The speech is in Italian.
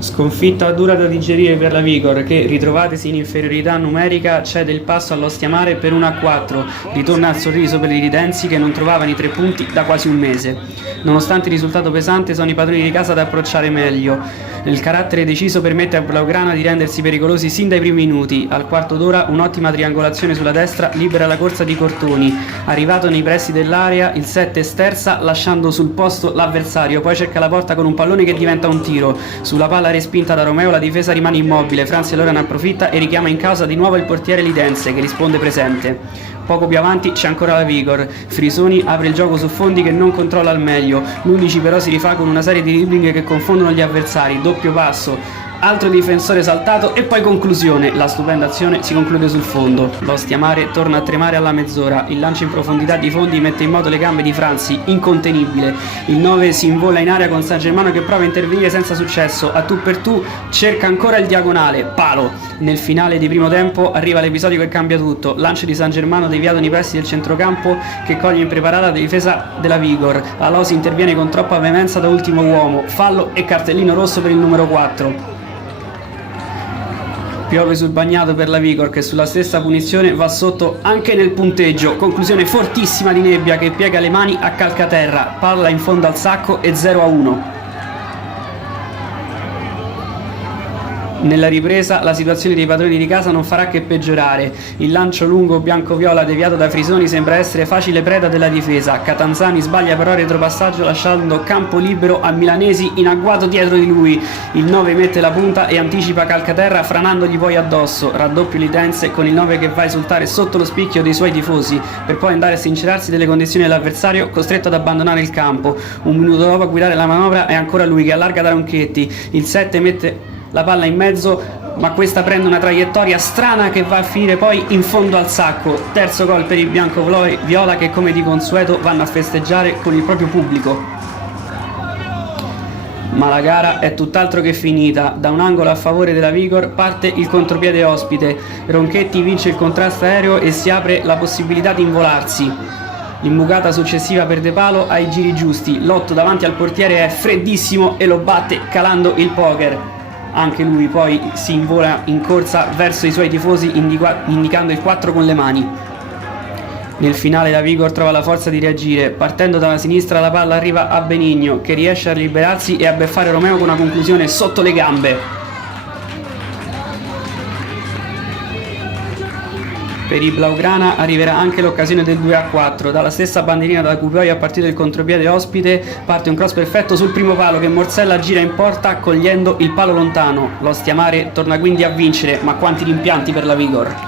Sconfitta dura da digerire per la Vigor che, ritrovatesi in inferiorità numerica, cede il passo all'Ostiamare per 1-4, ritorna al sorriso per i ridenzi che non trovavano i 3 punti da quasi un mese. Nonostante il risultato pesante, sono i padroni di casa ad approcciare meglio. Il carattere deciso permette a Blaugrana di rendersi pericolosi sin dai primi minuti. Al quarto d'ora un'ottima triangolazione sulla destra libera la corsa di Cortoni. Arrivato nei pressi dell'area, il 7 sterza lasciando sul posto l'avversario, poi cerca la porta con un pallone che diventa un tiro. Sulla palla respinta da Romeo la difesa rimane immobile, Franzi allora ne approfitta e richiama in causa di nuovo il portiere Lidense che risponde presente. Poco più avanti c'è ancora la Vigor, Frisoni apre il gioco su Fondi che non controlla al meglio, l'11 però si rifà con una serie di dribbling che confondono gli avversari, doppio passo, altro difensore saltato e poi conclusione. La stupenda azione si conclude sul fondo. L'Ostiamare torna a tremare alla mezz'ora, il lancio in profondità di Fondi mette in moto le gambe di Franzi, incontenibile. Il 9 si invola in area con San Germano che prova a intervenire senza successo, a tu per tu cerca ancora il diagonale, palo. Nel finale di primo tempo arriva l'episodio che cambia tutto, lancio di San Germano deviato nei pressi del centrocampo che coglie impreparata la difesa della Vigor. La Losi interviene con troppa veemenza da ultimo uomo, fallo e cartellino rosso per il numero 4. Piove sul bagnato per la Vigor che sulla stessa punizione va sotto anche nel punteggio. Conclusione fortissima di Nebbia che piega le mani a calcaterra, palla in fondo al sacco e 0-1. Nella ripresa la situazione dei padroni di casa non farà che peggiorare. Il lancio lungo bianco-viola deviato da Frisoni sembra essere facile preda della difesa. Catanzani sbaglia però il retropassaggio lasciando campo libero a Milanesi in agguato dietro di lui. Il 9 mette la punta e anticipa Calcaterra franandogli poi addosso. Raddoppio Lidense con il 9 che va a esultare sotto lo spicchio dei suoi tifosi per poi andare a sincerarsi delle condizioni dell'avversario costretto ad abbandonare il campo. Un minuto dopo a guidare la manovra è ancora lui che allarga da Ronchetti. Il 7 mette la palla in mezzo ma questa prende una traiettoria strana che va a finire poi in fondo al sacco. Terzo gol per i bianco-viola che come di consueto vanno a festeggiare con il proprio pubblico. Ma la gara è tutt'altro che finita. Da un angolo a favore della Vigor parte il contropiede ospite. Ronchetti vince il contrasto aereo e si apre la possibilità di involarsi. L'imbucata successiva per De Palo ha i giri giusti. L'otto davanti al portiere è freddissimo e lo batte calando il poker. Anche lui poi si invola in corsa verso i suoi tifosi indicando il 4 con le mani. Nel finale la Vigor trova la forza di reagire, partendo dalla sinistra la palla arriva a Benigno che riesce a liberarsi e a beffare Romeo con una conclusione sotto le gambe. Per i Blaugrana arriverà anche l'occasione del 2-4, dalla stessa bandierina da cui poi a partire del contropiede ospite parte un cross perfetto sul primo palo che Morsella gira in porta cogliendo il palo lontano. L'Ostiamare torna quindi a vincere, ma quanti rimpianti per la Vigor.